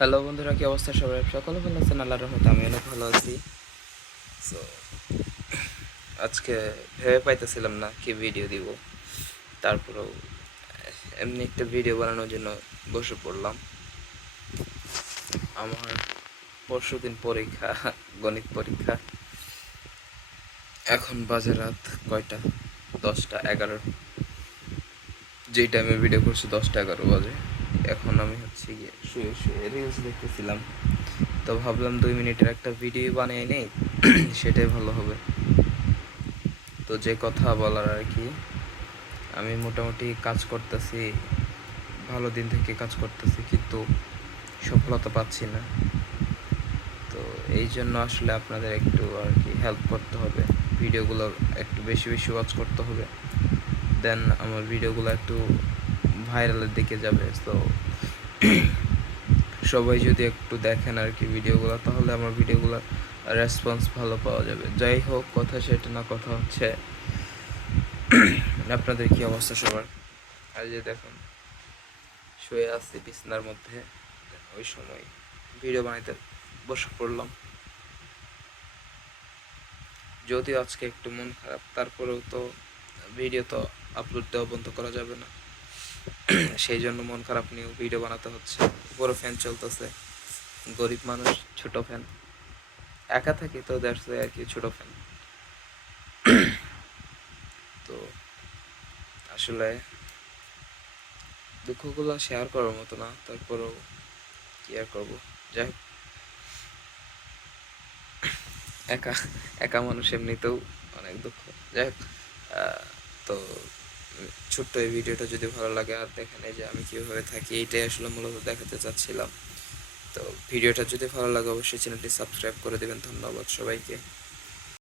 Hello বন্ধুরা, কি অবস্থা সবাই? সকলে ভালো আছেন? আল্লাহর রহমতে আমি অনেক ভালো আছি। সো আজকে ভেবে পাইতেছিলাম না কি ভিডিও দিব, তারপরেও এমনি একটা ভিডিও বানানোর জন্য বসে পড়লাম। আমার পরশুদিন পরীক্ষা, গণিত পরীক্ষা। এখন বাজে রাত কয়টা? 10টা 11। যেই টাইমে ভিডিও করছি 10টা 11 বাজে। এখন আমি হচ্ছে গিয়ে শুয়ে শুয়ে রিলস দেখতেছিলাম। তো ভাবলাম 2 মিনিটের একটা ভিডিও বানিয়ে নেই, সেটাই ভালো হবে। তো যে কথা বলার আর কি, আমি মোটামুটি কাজ করতেছি, ভালো দিন থেকে কাজ করতেছি, কিন্তু সফলতা পাচ্ছি না। তো এই জন্য আসলে আপনাদের একটু আর কি হেল্প করতে হবে, ভিডিওগুলো একটু বেশি বেশি ওয়াচ করতে হবে, দেন আমার ভিডিওগুলো একটু ভাইরালের দিকে যাবে। তো সবাই যদি একটু দেখেন আর কি ভিডিওগুলো, তাহলে আমার ভিডিওগুলো রেসপন্স ভালো পাওয়া যাবে। যাই হোক, কথা সেটা না, কথা হচ্ছে আপনাদের কি অবস্থা সবার? আর যে দেখুন, শুয়ে আছি বিছানার মধ্যে, ওই সময় ভিডিও বানাইতে বসে পড়লাম। যদিও আজকে একটু মন খারাপ, তারপরেও তো ভিডিও তো আপলোড দেওয়া বন্ধ করা যাবে না। সেই জন্য মন খারাপ নিয়েও ভিডিও বানাতে হচ্ছে। বড় ফ্যান চলতেছে, গরিব মানুষ, ছোট ফ্যান, একা থাকি তো দ্যাটস আর কি, ছোট ফ্যান। তো আসলে দুঃখগুলো শেয়ার করার মতো না, তারপরেও কি আর করবো। যাই হোক, একা একা মানুষ এমনিতেও অনেক দুঃখ। যাই হোক, তো ছোট্ট এই ভিডিওটা যদি ভালো লাগে আর দেখেন এই যে আমি কীভাবে থাকি, এইটাই আসলে মূলত দেখাতে চাচ্ছিলাম। তো ভিডিওটা যদি ভালো লাগে অবশ্যই চ্যানেলটি সাবস্ক্রাইব করে দেবেন। ধন্যবাদ সবাইকে।